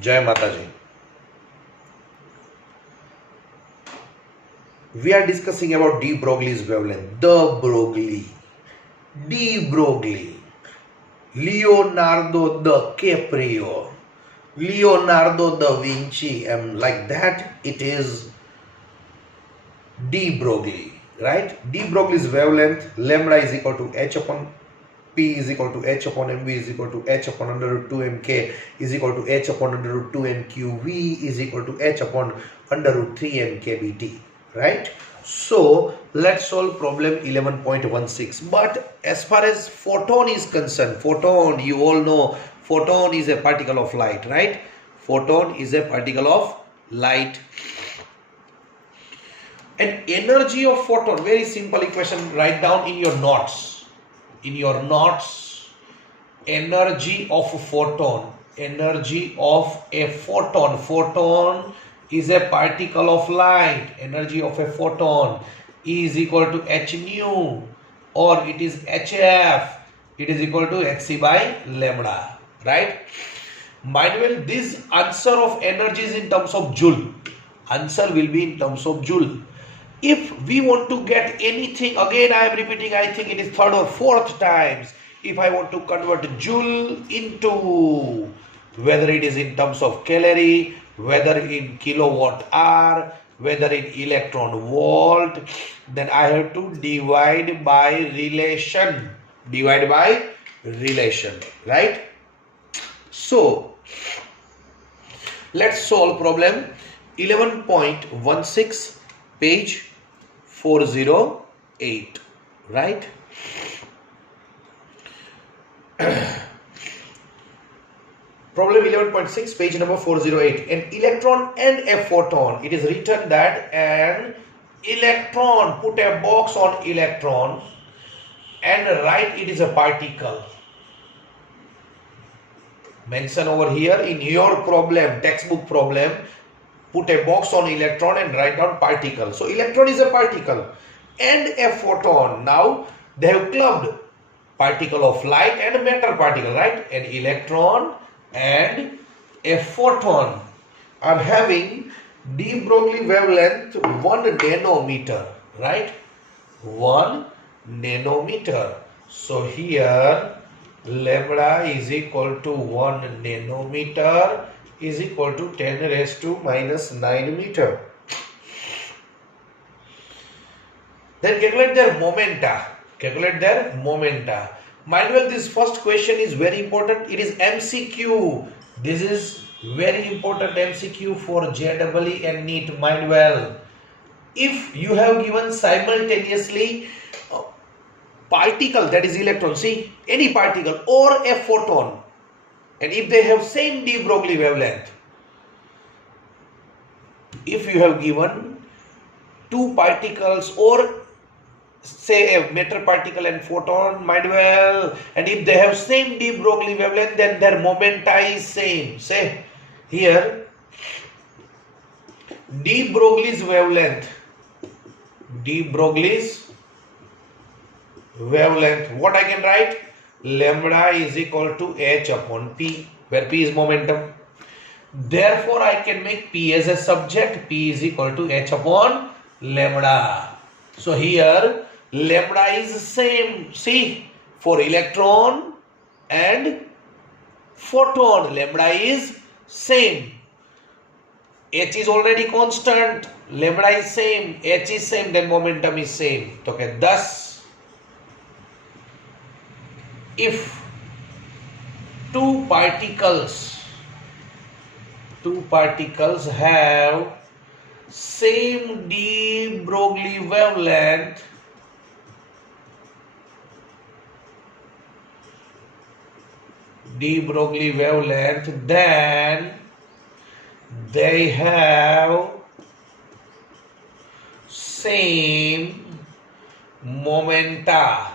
Jai Mataji. We are discussing about de Broglie's wavelength. De Broglie, Leonardo DiCaprio, Leonardo da Vinci, and like that it is de Broglie, right? De Broglie's wavelength, lambda is equal to h upon P is equal to h upon mv is equal to h upon under root 2 mk is equal to h upon under root 2 mqv is equal to h upon under root 3 mkbt, right? So let's solve problem 11.16. But as far as photon is concerned, photon, you all know photon is a particle of light, right? Photon is a particle of light. And energy of photon, very simple equation, write down in your notes. In your notes, energy of a photon, energy of a photon. Photon is a particle of light. Energy of a photon is equal to h nu, or it is hf. It is equal to hc by lambda, right? Mind well, this answer of energy is in terms of joule. Answer will be in terms of joule. If we want to get anything, again I am repeating, I think it is third or fourth times, if I want to convert joule into, whether it is in terms of calorie, whether in kilowatt hour, whether in electron volt, then I have to divide by relation. Divide by relation, right? So let's solve problem 11.16, page 408, right? Problem 11.6, page number 408. An electron and a photon. It is written that an electron, put a box on electron and write it is a particle. Mention over here in your problem, textbook problem, put a box on electron and write down particle. So electron is a particle and a photon. Now they have clubbed particle of light and a matter particle, right? An electron and a photon are having de Broglie wavelength 1 nanometer, right? 1 nanometer. So here lambda is equal to 1 nanometer is equal to 10 raised to minus 9 meter. Then calculate their momenta. Calculate their momenta. Mind well, this first question is very important. It is MCQ. This is very important MCQ for JEE and NEET. Mind well. If you have given simultaneously particle, that is electron, see, any particle or a photon, and if they have same de Broglie wavelength, if you have given two particles or say a matter particle and photon, mind well, and if they have same de Broglie wavelength, then their momenta is same. Say here de Broglie's wavelength, de Broglie's wavelength, what I can write? Lambda is equal to h upon p, where p is momentum. Therefore I can make p as a subject. P is equal to h upon lambda. So here lambda is same, see, for electron and photon, lambda is same. H is already constant, lambda is same, h is same, then momentum is same. Okay, thus if two particles have same de Broglie wavelength, then they have same momenta.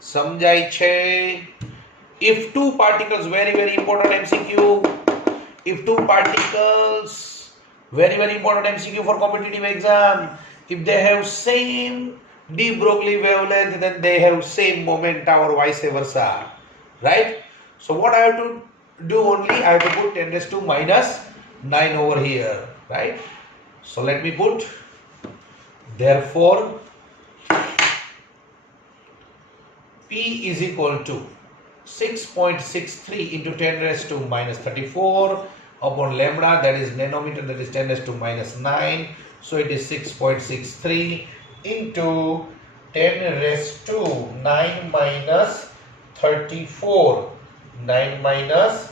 સમજાય છે? If two particles, very important MCQ, if two particles, very important MCQ for competitive exam, if they have same de Broglie wavelength, then they have same momenta or vice versa. right? So what I have to do only, I have to put 10 raised to minus 9 over here, right? So let me put, therefore P is equal to 6.63 into 10 raised to minus 34 upon lambda, that is nanometer, that is 10 raised to minus 9. So it is 6.63 into 10 raised to 9 minus 34. 9 minus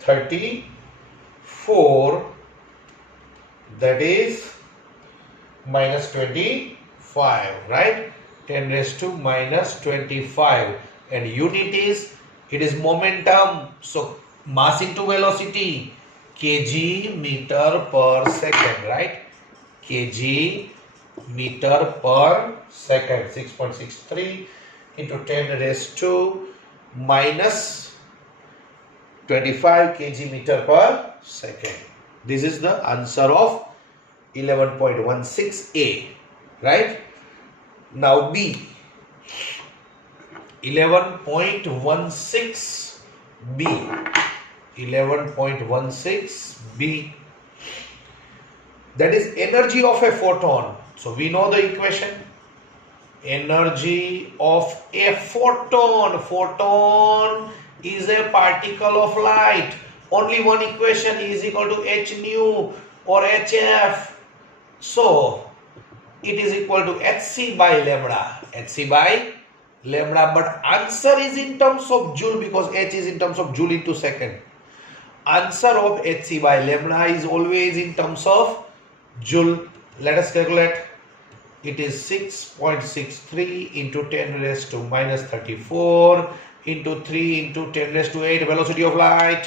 34, that is minus 25, right? 10 raised to minus 25, and unit is, it is momentum, so mass into velocity, kg meter per second, right? Kg meter per second. 6.63 into 10 raised to minus 25 kg meter per second. This is the answer of 11.16a, right? Now B, 11.16b, 11.16b, that is energy of a photon. So we know the equation, energy of a photon. Photon is a particle of light. Only one equation is equal to h nu or hf. So it is equal to hc by lambda. hc by lambda, but answer is in terms of joule because h is in terms of joule into second. Answer of hc by lambda is always in terms of joule. Let us calculate. It is 6.63 into 10 raised to minus 34 into 3 into 10 raised to 8 velocity of light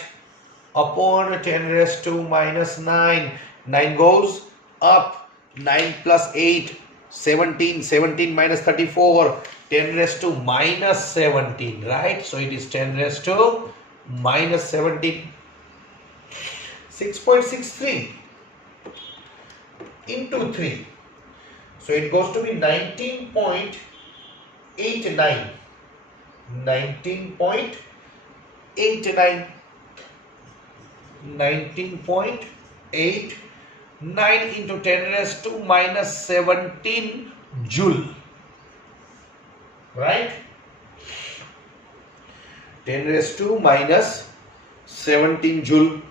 upon 10 raised to minus 9. 9 goes up. 9 plus 8, 17. 17 minus 34, 10 raised to minus 17, right? So it is 10 raised to minus 17. 6.63 into 3. So it goes to be 19.89. 19.89. 19.89 into 10 raised to minus 17 joule, right? 10 raised to minus 17 joule.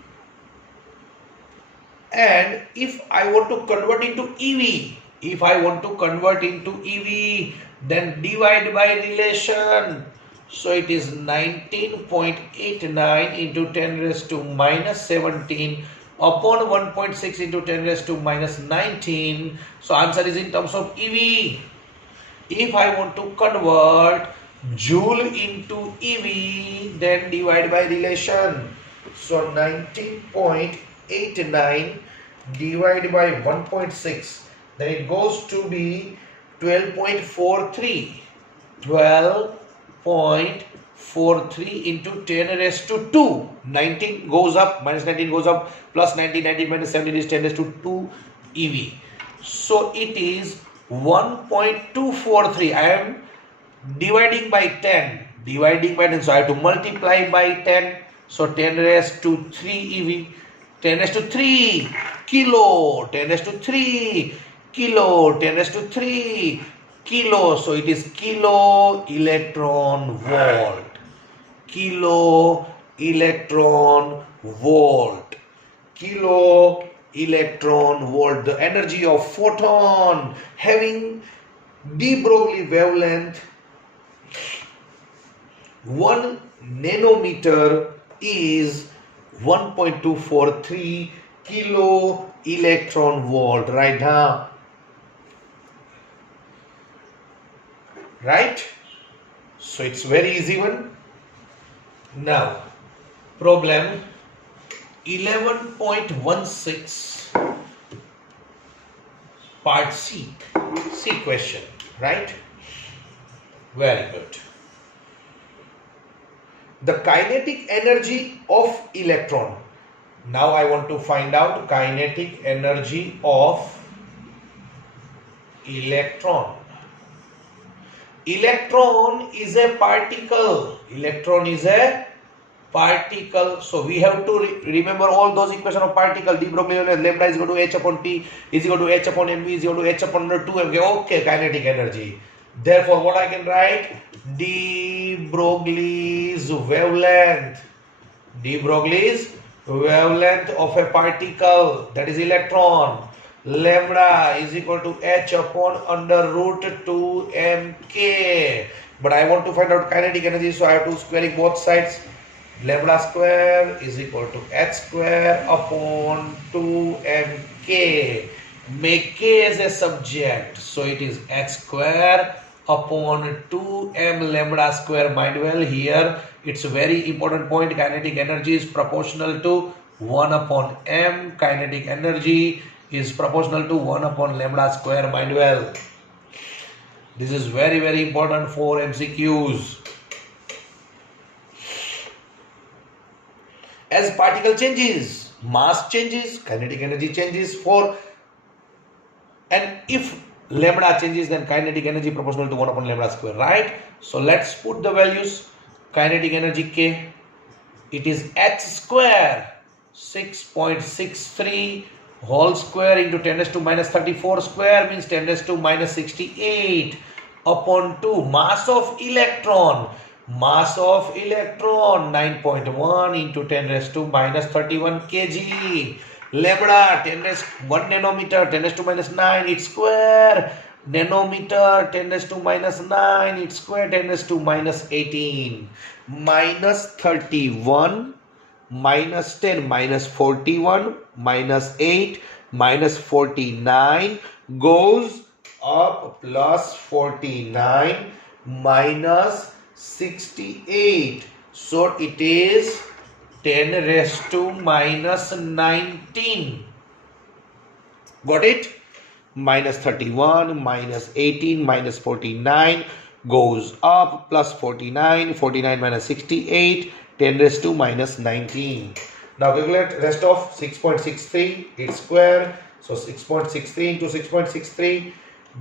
And if I want to convert into EV, then divide by relation. So it is 19.89 into 10 raised to minus 17 upon 1.6 into 10 raised to minus 19. So answer is in terms of EV. If I want to convert joule into EV, then divide by relation. So 19.89 divided by 1.6, then it goes to be 12.43. 12.43 into 10 raised to 2. 19 goes up, minus 19 goes up, plus 19, 19 minus 17 is 10 raised to 2 EV. So it is 1.243. I am dividing by 10. So I have to multiply by 10. So 10 raised to 3 EV. 10 raised to 3 kilo. 10 raised to 3 kilo. 10 raised to 3 kilo. So it is kilo electron volt. Kilo electron volt. Kilo electron volt. The energy of photon having de Broglie wavelength 1 nanometer is 1.243 kilo electron volt. Right now, right? So it's very easy one. Now problem 11.16 part C question, right? Very good. The kinetic energy of electron. Now I want to find out kinetic energy of electron. Electron is a particle. Electron is a particle. So we have to remember all those equations of particle. De Broglie wavelength, lambda is equal to h upon t is equal to h upon mv is equal to h upon under 2mv. Okay, kinetic energy. Therefore, what I can write? De Broglie's wavelength. De Broglie's wavelength of a particle, that is electron, lambda is equal to h upon under root 2mk. But I want to find out kinetic energy, so I have to squaring both sides. Lambda square is equal to h square upon 2mk. Make k as a subject, so it is h square upon 2m lambda square. Mind well, here it's a very important point. Kinetic energy is proportional to 1 upon m. Kinetic energy is proportional to 1 upon lambda square. Mind well, this is very, very important for MCQs. As particle changes, mass changes, kinetic energy changes. And if lambda changes, then kinetic energy proportional to 1 upon lambda square, right? So let's put the values. Kinetic energy K, it is h square 6.63 whole square into 10 raised to minus 34 square means 10 raised to minus 68 upon 2. Mass of electron 9.1 into 10 raised to minus 31 kg. Lambda 10 raised 1 nanometer 10 raised to minus 9 its square. Nanometer 10 raised to minus 9 its square 10 raised to minus 18. Minus 31 minus 10 minus 41 minus 8 minus 49 goes up plus 49 minus 68. So it is 10 raised to minus 19. Got it? Minus 31 minus 18 minus 49 goes up plus 49. 49 minus 68. 10 raised to minus 19. Now calculate rest of 6.63 its square. So 6.63 into 6.63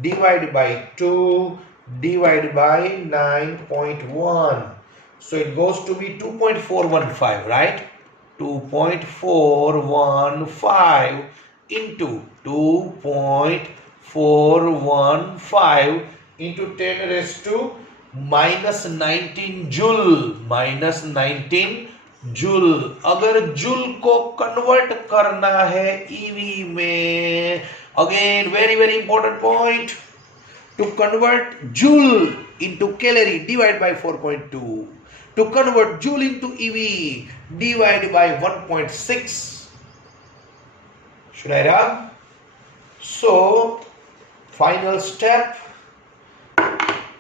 divided by 2 divided by 9.1. So it goes to be 2.415, right? 2.415 into 2.415 into 10 raised to minus 19 joule. Minus 19 joule. अगर joule को convert करना है EV में, again very very important point, to convert joule into calorie divide by 4.2. To convert joule into EV divide by 1.6. Should I run? So final step,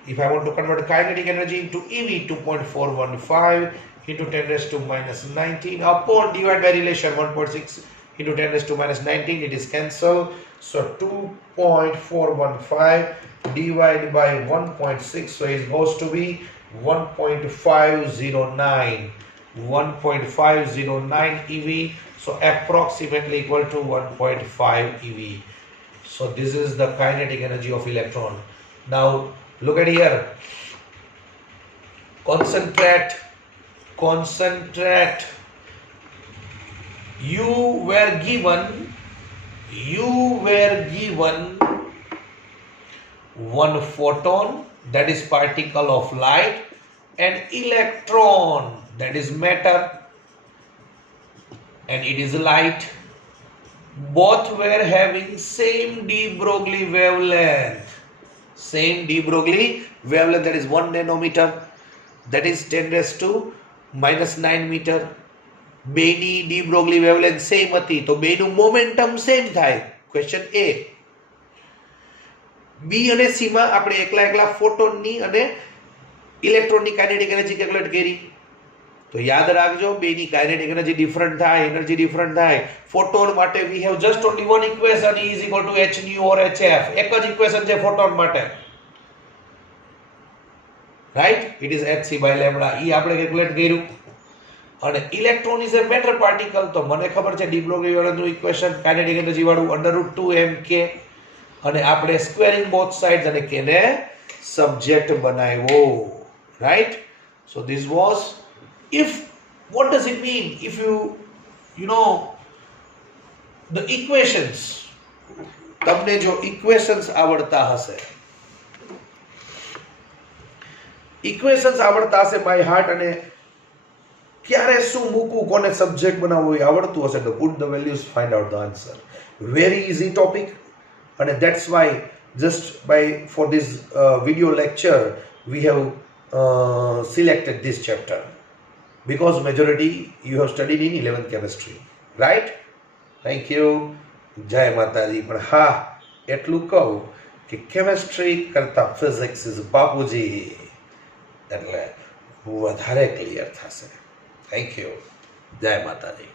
if I want to convert kinetic energy into EV, 2.415 into 10 raised to minus 19 upon divide by relation 1.6 into 10 raised to minus 19, it is cancelled. So 2.415 divided by 1.6, so it goes to be 1.509. 1.509 EV, so approximately equal to 1.5 EV. So this is the kinetic energy of electron. Now look at here. Concentrate. You were given one photon, that is particle of light, and electron, that is matter, and it is light. Both were having same de Broglie wavelength. Same de Broglie wavelength, that is 1 nanometer, that is 10 raised to minus 9 meter. બેની de Broglie wavelength same હતી, તો બેનું momentum same થાય. Question એ. બી અને C માં આપણે એકલા ફોટોનની અને ઇલેક્ટ્રોનની કાઇનેટિક એનર્જી કેલ્ક્યુલેટ કરી. તો યાદ રાખજો, બેની કાઇનેટિક એનર્જી ડિફરન્ટ થાય, એનર્જી ડિફરન્ટ થાય. ફોટોન માટે we have just only one equation, E is equal to h nu or hf. એક જ ઇક્વેશન છે ફોટોન માટે, right? It is hc by lambda. E આપણે કેલ્ક્યુલેટ કર્યું. અને electron is a matter particle, તો મને ખબર છે ડી બ્રોગલી વાળાનું ઇક્વેશન કાઇનેટિક એનર્જી વાળું √2 mk, અને આપણે સ્ક્વેરિંગ બોથ સાઇડ્સ અને k ને સબ્જેક્ટ બનાવ્યો, right? So this was if. what does it mean if you know the equations? તમને જો ઇક્વેશન્સ આવડતા હશે, ઇક્વેશન્સ આવડતા હશે બાય હાર્ટ, અને ક્યારે શું મૂકવું, કોને સબ્જેક્ટ બનાવવું એ આવડતું હશે, તો put the values, find out the answer. Very easy topic. અને that's why just for this video lecture we have selected this chapter, because majority you have studied in 11th chemistry, right? Thank you. જય માતાજી. પણ હા એટલું કહું કે chemistry કરતા physics is બાપુજી, એટલે વધારે ક્લિયર થશે. Thank you. જય માતાજી.